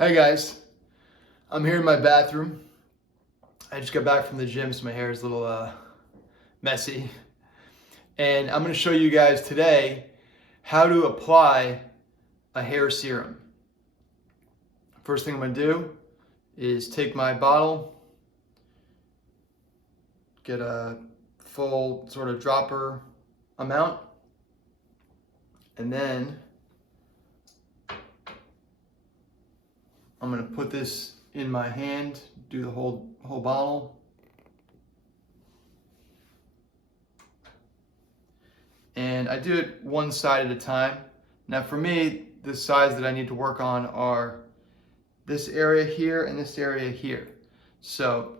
Hey guys, I'm here in my bathroom. I just got back from the gym, so my hair is a little messy. And I'm going to show you guys today how to apply a hair serum. First thing I'm going to do is take my bottle, get a full sort of dropper amount, and then I'm going to put this in my hand, do the whole bottle. And I do it one side at a time. Now for me, the sides that I need to work on are this area here and this area here. So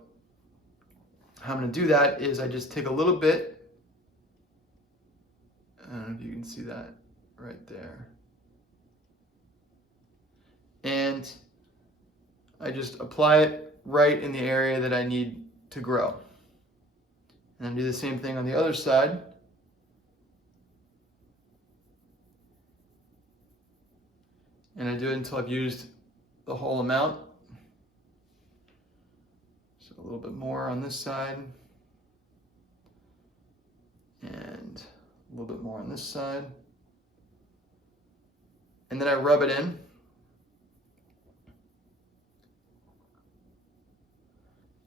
how I'm going to do that is I just take a little bit. I don't know if you can see that right there. And I just apply it right in the area that I need to grow. And then do the same thing on the other side. And I do it until I've used the whole amount. So a little bit more on this side. And a little bit more on this side. And then I rub it in.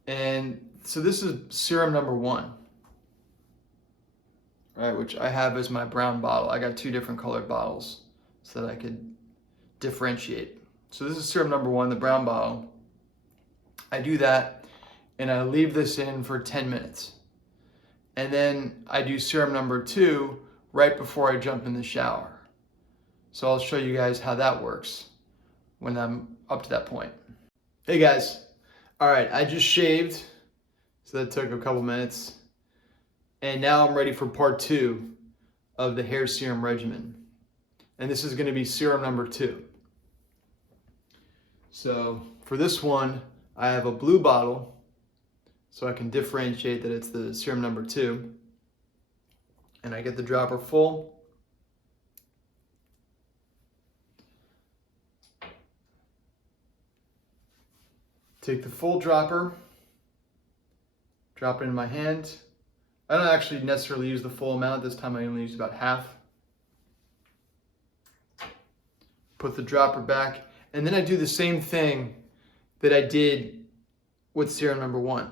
And so this is serum number 1, right, which I have as my brown bottle. I got 2 different colored bottles so that I could differentiate. So this is serum number 1, the brown bottle. I do that and I leave this in for 10 minutes. And then I do serum number 2 right before I jump in the shower. So I'll show you guys how that works when I'm up to that point. Hey guys. All right, I just shaved, so that took a couple minutes. And now I'm ready for part 2 of the hair serum regimen. And this is gonna be serum number 2. So for this one, I have a blue bottle, so I can differentiate that it's the serum number 2. And I get the dropper full. Take the full dropper, drop it in my hand. I don't actually necessarily use the full amount. This time I only used about half. Put the dropper back, and then I do the same thing that I did with serum number 1.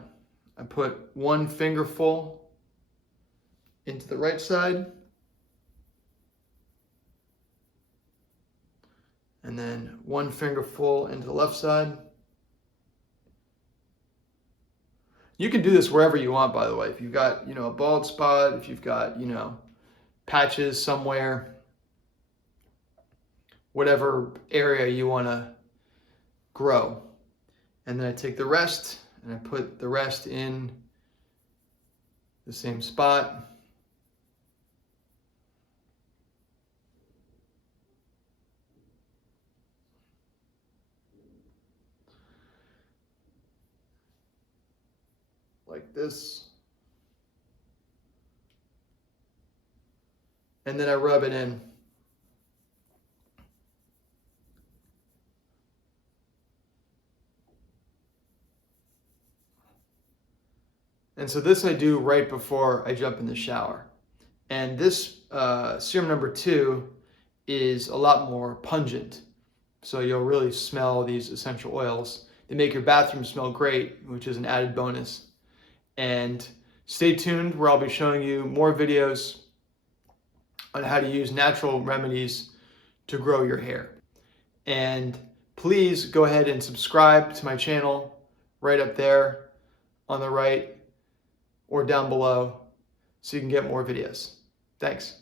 I put 1 fingerful into the right side, and then 1 fingerful into the left side. You can do this wherever you want, by the way. If you've got, a bald spot, if you've got, patches somewhere, whatever area you want to grow. And then I take the rest and I put the rest in the same spot. Like this. And then I rub it in. And so this I do right before I jump in the shower. And this serum number 2 is a lot more pungent. So you'll really smell these essential oils. They make your bathroom smell great, which is an added bonus. And stay tuned where I'll be showing you more videos on how to use natural remedies to grow your hair. And please go ahead and subscribe to my channel right up there on the right or down below so you can get more videos. Thanks.